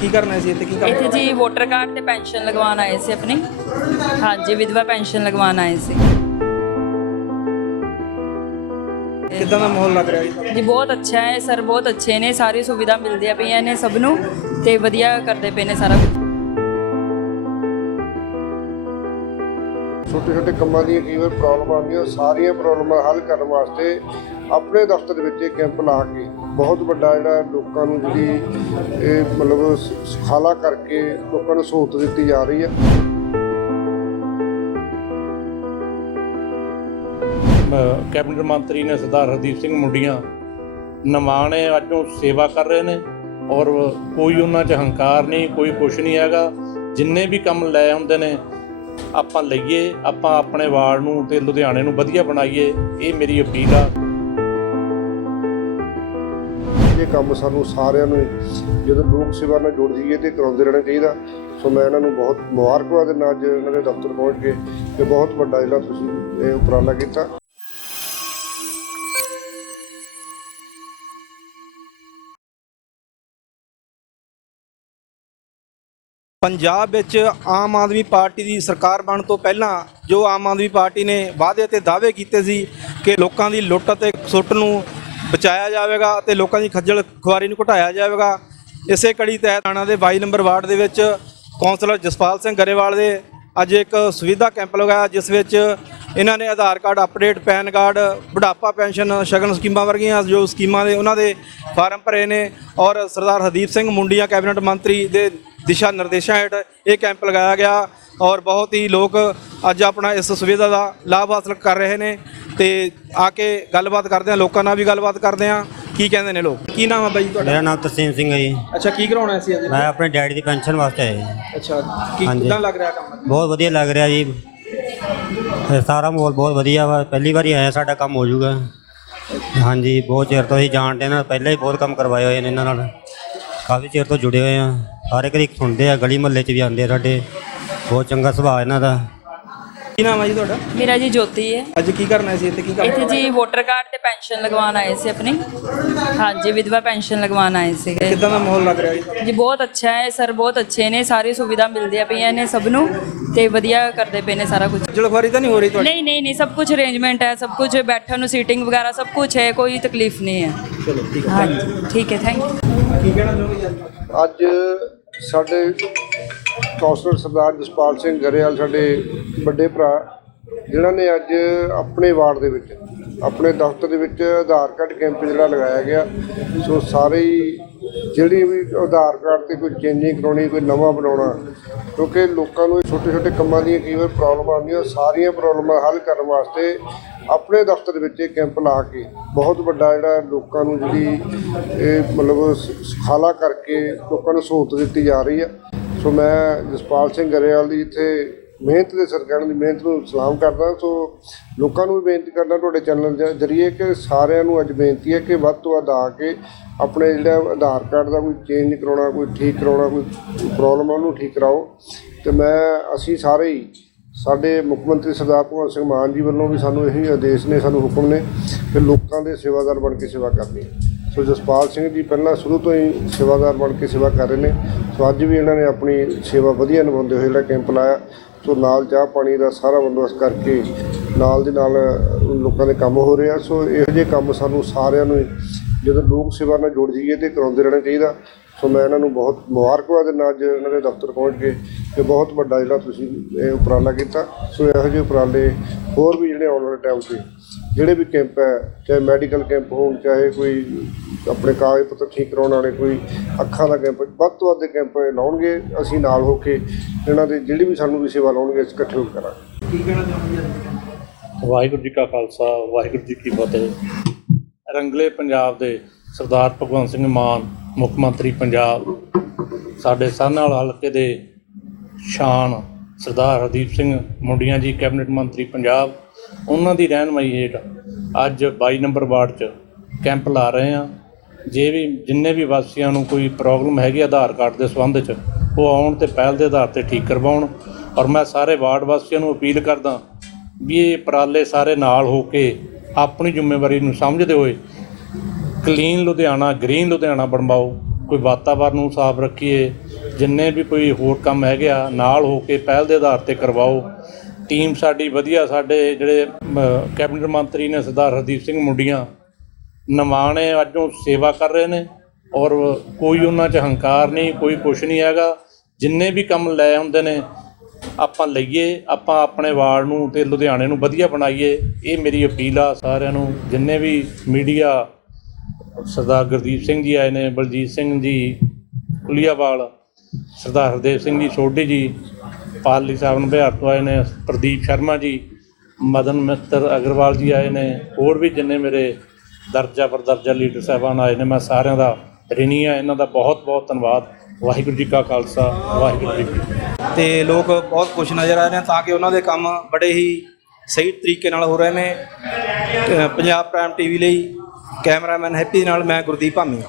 ਕੀ ਕਰਨਾ ਸੀ ਇੱਥੇ? ਕੀ ਇੱਥੇ ਕੰਮ ਜੀ ਵੋਟਰ ਕਾਰਡ ਤੇ ਪੈਨਸ਼ਨ ਲਗਵਾਉਣ ਆਏ ਸੀ ਆਪਣੀ। ਹਾਂਜੀ ਵਿਧਵਾ ਪੈਨਸ਼ਨ ਲਗਵਾਉਣ ਆਏ ਸੀ। ਕਿੱਦਾਂ ਦਾ ਮਾਹੌਲ ਲੱਗ ਰਿਹਾ ਜੀ? ਜੀ ਬਹੁਤ ਅੱਛਾ ਹੈ ਸਰ ਬਹੁਤ ਅੱਛੇ ਨੇ। ਸਾਰੀ ਸੁਵਿਧਾ ਮਿਲਦੀਆਂ ਪਈਆਂ ਨੇ ਸਭ ਨੂੰ ਤੇ ਵਧੀਆ ਕਰਦੇ ਪਏ ਨੇ ਸਾਰਾ ਕੁਝ ਛੋਟੇ ਛੋਟੇ ਕੰਮਾਂ ਦੀਆਂ ਕਈ ਵਾਰ ਪ੍ਰੋਬਲਮ ਆਉਂਦੀਆਂ ਸਾਰੀਆਂ ਪ੍ਰੋਬਲਮਾਂ ਹੱਲ ਕਰਨ ਵਾਸਤੇ ਆਪਣੇ ਦਫ਼ਤਰ ਵਿੱਚ ਇਹ ਕੈਂਪ ਲਾ ਕੇ ਬਹੁਤ ਵੱਡਾ ਜਿਹੜਾ ਲੋਕਾਂ ਨੂੰ ਜਿਹੜੀ ਇਹ ਮਤਲਬ ਸੁਖਾਲਾ ਕਰਕੇ ਲੋਕਾਂ ਨੂੰ ਸਹੂਲਤ ਦਿੱਤੀ ਜਾ ਰਹੀ ਹੈ ਕੈਬਨਿਟ ਮੰਤਰੀ ਨੇ ਸਰਦਾਰ ਹਰਦੀਪ ਸਿੰਘ ਮੁੰਡੀਆਂ ਨਮਾਣੇ ਅੱਜੋਂ ਸੇਵਾ ਕਰ ਰਹੇ ਨੇ ਔਰ ਕੋਈ ਉਹਨਾਂ 'ਚ ਹੰਕਾਰ ਨਹੀਂ, ਕੋਈ ਕੁਛ ਨਹੀਂ ਹੈਗਾ। ਜਿੰਨੇ ਵੀ ਕੰਮ ਲੈ ਹੁੰਦੇ ਨੇ, ਆਪਾਂ ਲਈਏ, ਆਪਾਂ ਆਪਣੇ ਵਾਰਡ ਨੂੰ ਤੇ ਲੁਧਿਆਣੇ ਨੂੰ ਵਧੀਆ ਬਣਾਈਏ, ਇਹ ਮੇਰੀ ਅਪੀਲ ਆ। ਕੰਮ ਸਾਨੂੰ ਸਾਰਿਆਂ ਨੂੰ ਜਦੋਂ ਲੋਕ ਸੇਵਾ ਨਾਲ ਜੁੜ ਜਾਈਏ ਤੇ ਕਰਾਉਂਦੇ ਰਹਿਣਾ ਚਾਹੀਦਾ। ਸੋ ਮੈਂ ਇਹਨਾਂ ਨੂੰ ਬਹੁਤ ਮੁਬਾਰਕਬਾਦ ਦਿੰਦਾ, ਅੱਜ ਇਹਨਾਂ ਦੇ ਦਫ਼ਤਰ ਪਹੁੰਚ ਕੇ ਤੇ ਬਹੁਤ ਵੱਡਾ ਜਿਹੜਾ ਤੁਸੀਂ ਇਹ ਉਪਰਾਲਾ ਕੀਤਾ। ਪੰਜਾਬ ਵਿੱਚ ਆਮ ਆਦਮੀ ਪਾਰਟੀ ਦੀ ਸਰਕਾਰ ਬਣਨ ਤੋਂ ਪਹਿਲਾਂ ਜੋ ਆਮ ਆਦਮੀ ਪਾਰਟੀ ਨੇ ਵਾਅਦੇ ਤੇ ਦਾਅਵੇ ਕੀਤੇ ਸੀ ਕਿ ਲੋਕਾਂ ਦੀ ਲੁੱਟ ਅਤੇ ਸੁੱਟ ਨੂੰ ਬਚਾਇਆ ਜਾਵੇਗਾ ਤੇ ਲੋਕਾਂ ਦੀ ਖੱਜਲ ਖੁਆਰੀ ਨੂੰ ਘਟਾਇਆ ਜਾਵੇਗਾ। ਇਸੇ ਕੜੀ ਤਹਿਤ ਥਾਣਾ ਦੇ 22 ਨੰਬਰ ਵਾਰਡ ਦੇ ਵਿੱਚ ਕੌਂਸਲਰ ਜਸਪਾਲ ਸਿੰਘ ਗਰੇਵਾਲ ਦੇ ਅੱਜ ਇੱਕ ਸੁਵਿਧਾ ਕੈਂਪ ਲਗਾਇਆ, ਜਿਸ ਵਿੱਚ ਇਹਨਾਂ ਨੇ Aadhaar card update, PAN card, ਬੁਢਾਪਾ ਪੈਨਸ਼ਨ, ਸ਼ਗਨ ਸਕੀਮਾਂ ਵਰਗੀਆਂ ਜੋ ਸਕੀਮਾਂ ਦੇ ਉਹਨਾਂ ਦੇ ਫਾਰਮ ਭਰੇ ਨੇ ਔਰ ਸਰਦਾਰ ਹਰਦੀਪ ਸਿੰਘ ਮੁੰਡੀਆਂ ਕੈਬਨਿਟ ਮੰਤਰੀ ਦੇ ਦਿਸ਼ਾ ਨਿਰਦੇਸ਼ਾਂ ਹੇਠ ਇਹ ਕੈਂਪ ਲਗਾਇਆ ਗਿਆ। ਔਰ ਬਹੁਤ ਹੀ ਲੋਕ ਅੱਜ ਆਪਣਾ ਇਸ ਸੁਵਿਧਾ ਦਾ ਲਾਭ ਹਾਸਲ ਕਰ ਰਹੇ ਨੇ ਤੇ ਆ ਕੇ ਗੱਲਬਾਤ ਕਰਦੇ ਆ ਲੋਕਾਂ ਨਾਲ ਵੀ ਗੱਲਬਾਤ ਕਰਦੇ ਆ। ਕੀ ਕਹਿੰਦੇ ਨੇ ਲੋਕ? ਕੀ ਨਾਮ ਹੈ ਬਾਈ ਤੁਹਾਡਾ? ਮੇਰਾ ਨਾਮ ਤਰਸੀਮ ਸਿੰਘ ਹੈ ਜੀ। ਅੱਛਾ ਕੀ ਕਰਾਉਣਾ ਸੀ ਅੱਜ? ਮੈਂ ਆਪਣੇ ਡੈਡੀ ਦੀ ਪੈਨਸ਼ਨ ਵਾਸਤੇ ਆਇਆ ਜੀ। ਅੱਛਾ ਕੀ ਹਾਂਜੀ। ਕਿਦਾਂ ਲੱਗ ਰਿਹਾ ਕੰਮ? ਬਹੁਤ ਵਧੀਆ ਲੱਗ ਰਿਹਾ ਜੀ। ਇਹ ਸਾਰਾ ਮਾਹੌਲ ਬਹੁਤ ਵਧੀਆ ਵਾ। ਪਹਿਲੀ ਵਾਰੀ ਆਇਆ ਸਾਡਾ ਕੰਮ ਹੋ ਜਾਊਗਾ। ਹਾਂਜੀ ਬਹੁਤ ਚਿਰ ਤੋਂ ਅਸੀਂ ਜਾਣਦੇ ਨਾ ਪਹਿਲਾਂ ਹੀ ਬਹੁਤ ਕੰਮ ਕਰਵਾਏ ਹੋਏ ਨੇ ਇਹਨਾਂ ਨਾਲ। ਕਾਫੀ ਚਿਰ ਤੋਂ ਜੁੜੇ ਹੋਏ ਆ। ਹਰ ਇੱਕ ਦੀ ਸੁਣਦੇ ਆ ਗਲੀ ਮਹੱਲੇ 'ਚ ਵੀ ਆਉਂਦੇ ਆ ਸਾਡੇ। ਬਹੁਤ ਚੰਗਾ ਸੁਭਾਅ ਇਹਨਾਂ ਦਾ। ਕੀ ਨਾਮ ਹੈ ਜੀ ਤੁਹਾਡਾ? ਮੇਰਾ ਜੀ ਜੋਤੀ ਹੈ। ਅੱਜ ਕੀ ਕਰਨਾ ਸੀ ਇੱਥੇ? ਕੀ ਇੱਥੇ ਜੀ ਵੋਟਰ ਕਾਰਡ ਤੇ ਪੈਨਸ਼ਨ ਲਗਵਾਉਣ ਆਏ ਸੀ ਆਪਣੀ। ਹਾਂਜੀ ਵਿਧਵਾ ਪੈਨਸ਼ਨ ਲਗਵਾਉਣ ਆਏ ਸੀਗੇ। ਕਿੱਦਾਂ ਦਾ ਮਾਹੌਲ ਲੱਗ ਰਿਹਾ ਜੀ? ਜੀ ਬਹੁਤ ਅੱਛਾ ਹੈ ਸਰ ਬਹੁਤ ਅੱਛੇ ਨੇ। ਸਾਰੀ ਸੁਵਿਧਾ ਮਿਲਦੀਆਂ ਪਈਆਂ ਨੇ ਸਭ ਨੂੰ ਤੇ ਵਧੀਆ ਕਰਦੇ ਪਏ ਨੇ ਸਾਰਾ ਕੁਝ ਖੱਜਲ ਖੁਆਰੀ ਤਾਂ ਨਹੀਂ ਹੋ ਰਹੀ ਤੁਹਾਡੀ? ਨਹੀਂ ਨਹੀਂ ਨਹੀਂ ਸਭ ਕੁਝ ਅਰੇਂਜਮੈਂਟ ਹੈ ਸਭ ਕੁਝ ਬੈਠਣ ਨੂੰ ਸੀਟਿੰਗ ਵਗੈਰਾ ਸਭ ਕੁਝ ਹੈ ਕੋਈ ਤਕਲੀਫ ਨਹੀਂ ਹੈ। ਚਲੋ ਠੀਕ ਹੈ ਹਾਂਜੀ ਠੀਕ ਹੈ ਥੈਂਕ ਯੂ ਕੀ ਕਹਿਣਾ ਚਾਹੋਗੇ ਜੀ ਅੱਜ? ਅੱਜ ਸਾਡੇ ਕੌਂਸਲਰ ਸਰਦਾਰ ਜਸਪਾਲ ਸਿੰਘ ਗਰੇਵਾਲ, ਸਾਡੇ ਵੱਡੇ ਭਰਾ, ਜਿਨ੍ਹਾਂ ਨੇ ਅੱਜ ਆਪਣੇ ਵਾਰਡ ਦੇ ਵਿੱਚ, ਆਪਣੇ ਦਫ਼ਤਰ ਦੇ ਵਿੱਚ ਆਧਾਰ ਕਾਰਡ ਕੈਂਪ ਜਿਹੜਾ ਲਗਾਇਆ ਗਿਆ। ਸੋ ਸਾਰੇ ਜਿਹੜੀ ਵੀ ਆਧਾਰ ਕਾਰਡ ਤੇ ਕੋਈ ਚੇਂਜਿੰਗ ਕਰਾਉਣੀ, ਕੋਈ ਨਵਾਂ ਬਣਾਉਣਾ, ਕਿਉਂਕਿ ਲੋਕਾਂ ਨੂੰ ਛੋਟੇ ਛੋਟੇ ਕੰਮਾਂ ਦੀਆਂ ਕਈ ਵਾਰ ਪ੍ਰੋਬਲਮਾਂ ਆਉਂਦੀਆਂ, ਸਾਰੀਆਂ ਪ੍ਰੋਬਲਮਾਂ ਹੱਲ ਕਰਨ ਵਾਸਤੇ ਆਪਣੇ ਦਫ਼ਤਰ ਵਿੱਚ ਇਹ ਕੈਂਪ ਲਾ ਕੇ ਬਹੁਤ ਵੱਡਾ ਜਿਹੜਾ ਲੋਕਾਂ ਨੂੰ ਜਿਹੜੀ ਇਹ ਮਤਲਬ ਸ- ਸੁਖਾਲਾ ਕਰਕੇ ਲੋਕਾਂ ਨੂੰ ਸਹੂਲਤ ਦਿੱਤੀ ਜਾ ਰਹੀ ਹੈ ਸੋ ਮੈਂ ਜਸਪਾਲ ਸਿੰਘ ਗਰੇਵਾਲ ਦੀ ਇੱਥੇ ਮਿਹਨਤ ਦੇ ਸਰਕਾਰ ਦੀ ਮਿਹਨਤ ਨੂੰ ਸਲਾਮ ਕਰਦਾ। ਸੋ ਲੋਕਾਂ ਨੂੰ ਵੀ ਬੇਨਤੀ ਕਰਦਾ ਤੁਹਾਡੇ ਚੈਨਲ ਦੇ ਜ਼ਰੀਏ ਕਿ ਸਾਰਿਆਂ ਨੂੰ ਅੱਜ ਬੇਨਤੀ ਹੈ ਕਿ ਵੱਧ ਤੋਂ ਵੱਧ ਆ ਕੇ ਆਪਣੇ ਜਿਹੜਾ ਆਧਾਰ ਕਾਰਡ ਦਾ ਕੋਈ ਚੇਂਜ ਕਰਾਉਣਾ, ਕੋਈ ਠੀਕ ਕਰਾਉਣਾ, ਕੋਈ ਪ੍ਰੋਬਲਮ ਆ ਉਹਨੂੰ ਠੀਕ ਕਰਾਓ। ਤੇ ਮੈਂ, ਅਸੀਂ ਸਾਰੇ ਹੀ ਸਾਡੇ ਮੁੱਖ ਮੰਤਰੀ ਸਰਦਾਰ ਭਗਵੰਤ ਸਿੰਘ ਮਾਨ ਜੀ ਵੱਲੋਂ ਵੀ ਸਾਨੂੰ ਇਹੀ ਆਦੇਸ਼ ਨੇ, ਸਾਨੂੰ ਹੁਕਮ ਨੇ ਕਿ ਲੋਕਾਂ ਦੇ ਸੇਵਾਦਾਰ ਬਣ ਕੇ ਸੇਵਾ ਕਰਨੀ ਸੋ ਜਸਪਾਲ ਸਿੰਘ ਜੀ, ਪਹਿਲਾਂ ਸ਼ੁਰੂ ਤੋਂ ਹੀ ਸੇਵਾਦਾਰ ਬਣ ਕੇ ਸੇਵਾ ਕਰ ਰਹੇ ਨੇ। ਸੋ ਅੱਜ ਵੀ ਇਹਨਾਂ ਨੇ ਆਪਣੀ ਸੇਵਾ ਵਧੀਆ ਨਿਭਾਉਂਦੇ ਹੋਏ ਜਿਹੜਾ ਕੈਂਪ ਲਾਇਆ। ਸੋ ਨਾਲ ਚਾਹ ਪਾਣੀ ਦਾ ਸਾਰਾ ਬੰਦੋਬਸਤ ਕਰਕੇ ਨਾਲ ਦੇ ਨਾਲ ਲੋਕਾਂ ਦੇ ਕੰਮ ਹੋ ਰਹੇ। ਆ ਸੋ ਇਹੋ ਜਿਹੇ ਕੰਮ ਸਾਨੂੰ ਸਾਰਿਆਂ ਨੂੰ ਜਦੋਂ ਲੋਕ ਸੇਵਾ ਨਾਲ ਜੁੜ ਜਾਈਏ ਤੇ ਕਰਾਉਂਦੇ ਰਹਿਣਾ ਚਾਹੀਦਾ। ਸੋ ਮੈਂ ਇਹਨਾਂ ਨੂੰ ਬਹੁਤ ਮੁਬਾਰਕਬਾਦ ਦਿੰਦਾ ਅੱਜ ਇਹਨਾਂ ਦੇ ਦਫ਼ਤਰ ਪਹੁੰਚ ਕੇ ਕਿ ਬਹੁਤ ਵੱਡਾ ਜਿਹੜਾ ਤੁਸੀਂ ਇਹ ਉਪਰਾਲਾ ਕੀਤਾ। ਸੋ ਇਹੋ ਜਿਹੇ ਉਪਰਾਲੇ ਹੋਰ ਵੀ ਜਿਹੜੇ ਆਉਣ ਵਾਲੇ ਟਾਈਮ ਤੇ ਜਿਹੜੇ ਵੀ ਕੈਂਪ ਹੈ ਚਾਹੇ ਮੈਡੀਕਲ ਕੈਂਪ ਹੋਣ ਚਾਹੇ ਕੋਈ ਆਪਣੇ ਕਾਗਜ਼ ਪੱਤਰ ਠੀਕ ਕਰਾਉਣ ਵਾਲੇ ਕੋਈ ਅੱਖਾਂ ਦਾ ਕੈਂਪ ਵੱਧ ਤੋਂ ਵੱਧ ਕੈਂਪ ਲਾਉਣਗੇ ਅਸੀਂ ਨਾਲ ਹੋ ਕੇ ਇਹਨਾਂ ਦੇ ਜਿਹੜੀ ਵੀ ਸਾਨੂੰ ਵੀ ਸੇਵਾ ਲਾਉਣਗੇ ਅਸੀਂ ਇਕੱਠੇ ਹੋ ਕੇ ਕਰਾਂਗੇ ਕੀ ਕਹਿਣਾ ਅੱਜ? ਵਾਹਿਗੁਰੂ ਜੀ ਕਾ ਖਾਲਸਾ ਵਾਹਿਗੁਰੂ ਜੀ ਕੀ ਫਤਿਹ ਰੰਗਲੇ ਪੰਜਾਬ ਦੇ ਸਰਦਾਰ ਭਗਵੰਤ ਸਿੰਘ ਮਾਨ ਮੁੱਖ ਮੰਤਰੀ ਪੰਜਾਬ ਸਾਡੇ ਸਾਹਨੇਵਾਲ ਹਲਕੇ ਦੇ ਸ਼ਾਨ ਸਰਦਾਰ ਹਰਦੀਪ ਸਿੰਘ ਮੁੰਡੀਆਂ ਜੀ ਕੈਬਨਿਟ ਮੰਤਰੀ ਪੰਜਾਬ ਉਹਨਾਂ ਦੀ ਰਹਿਨਮਾਈ ਹੇਠ ਅੱਜ 22 ਨੰਬਰ ਵਾਰਡ 'ਚ ਕੈਂਪ ਲਾ ਰਹੇ ਹਾਂ। ਜੇ ਵੀ ਜਿੰਨੇ ਵੀ ਵਾਸੀਆਂ ਨੂੰ ਕੋਈ ਪ੍ਰੋਬਲਮ ਹੈਗੀ ਆਧਾਰ ਕਾਰਡ ਦੇ ਸੰਬੰਧ 'ਚ, ਉਹ ਆਉਣ ਤੇ ਪਹਿਲ ਦੇ ਆਧਾਰ ਤੇ ਠੀਕ ਕਰਵਾਉਣ। ਔਰ ਮੈਂ ਸਾਰੇ ਵਾਰਡ ਵਾਸੀਆਂ ਨੂੰ ਅਪੀਲ ਕਰਦਾ ਵੀ ਇਹ ਉਪਰਾਲੇ ਸਾਰੇ ਨਾਲ ਹੋ ਕੇ ਆਪਣੀ ਜ਼ਿੰਮੇਵਾਰੀ ਨੂੰ ਸਮਝਦੇ ਹੋਏ ਕਲੀਨ ਲੁਧਿਆਣਾ, ਗ੍ਰੀਨ ਲੁਧਿਆਣਾ ਬਣਵਾਓ। ਕੋਈ ਵਾਤਾਵਰਨ ਨੂੰ ਸਾਫ਼ ਰੱਖੀਏ। ਜਿੰਨੇ ਵੀ ਕੋਈ ਹੋਰ ਕੰਮ ਹੈਗੇ ਆ, ਨਾਲ ਹੋ ਕੇ ਪਹਿਲ ਦੇ ਆਧਾਰ ਤੇ ਕਰਵਾਓ। ਟੀਮ ਸਾਡੀ ਵਧੀਆ, ਸਾਡੇ ਜਿਹੜੇ ਕੈਬਨਿਟ ਮੰਤਰੀ ਨੇ ਸਰਦਾਰ ਹਰਦੀਪ ਸਿੰਘ ਮੁੰਡੀਆਂ, ਨਿਮਾਣੇ ਅੱਜੋਂ ਸੇਵਾ ਕਰ ਰਹੇ ਨੇ ਔਰ ਕੋਈ ਉਹਨਾਂ 'ਚ ਹੰਕਾਰ ਨਹੀਂ, ਕੋਈ ਕੁਛ ਨਹੀਂ ਹੈਗਾ। ਜਿੰਨੇ ਵੀ ਕੰਮ ਲੈ ਹੁੰਦੇ ਨੇ, ਆਪਾਂ ਲਈਏ, ਆਪਾਂ ਆਪਣੇ ਵਾਰਡ ਨੂੰ ਤੇ ਲੁਧਿਆਣੇ ਨੂੰ ਵਧੀਆ ਬਣਾਈਏ, ਇਹ ਮੇਰੀ ਅਪੀਲ ਆ। ਸਾਰਿਆਂ ਨੂੰ, ਜਿੰਨੇ ਵੀ ਮੀਡੀਆ ਸਰਦਾਰ ਗੁਰਦੀਪ ਸਿੰਘ ਜੀ ਆਏ ਨੇ, ਬਲਜੀਤ ਸਿੰਘ ਜੀ, ਕੁਲੀਆਵਾਲ, ਸਰਦਾਰ ਹਰਦੇਵ ਸਿੰਘ ਜੀ ਸੋਢੀ ਜੀ ਪਾਲੀ ਸਾਹਿਬ ਨੂੰ ਬਿਹਾਰ ਤੋਂ ਆਏ ਨੇ, ਪ੍ਰਦੀਪ ਸ਼ਰਮਾ ਜੀ, ਮਦਨ ਮਿੱਤਰ ਅਗਰਵਾਲ ਜੀ ਆਏ ਨੇ, ਹੋਰ ਵੀ ਜਿੰਨੇ ਮੇਰੇ ਦਰਜਾ ਪਰ ਦਰਜਾ ਲੀਡਰ ਸਾਹਿਬਾਨ ਆਏ ਨੇ, ਮੈਂ ਸਾਰਿਆਂ ਦਾ ਰਿਣੀ ਆ ਇਹਨਾਂ ਦਾ ਬਹੁਤ ਬਹੁਤ ਧੰਨਵਾਦ। ਵਾਹਿਗੁਰੂ ਜੀ ਕਾ ਖਾਲਸਾ, ਵਾਹਿਗੁਰੂ ਜੀ ਕੀ ਤੇ ਲੋਕ ਬਹੁਤ ਖੁਸ਼ ਨਜ਼ਰ ਆ ਰਹੇ ਨੇ ਤਾਂ ਕਿ ਉਹਨਾਂ ਦੇ ਕੰਮ ਬੜੇ ਹੀ ਸਹੀ ਤਰੀਕੇ ਨਾਲ ਹੋ ਰਹੇ ਨੇ। ਪੰਜਾਬ ਪ੍ਰਾਈਮ ਟੀਵੀ ਲਈ ਕੈਮਰਾਮੈਨ ਹੈਪੀ ਨਾਲ ਮੈਂ ਗੁਰਦੀਪ ਭਾਮੀ।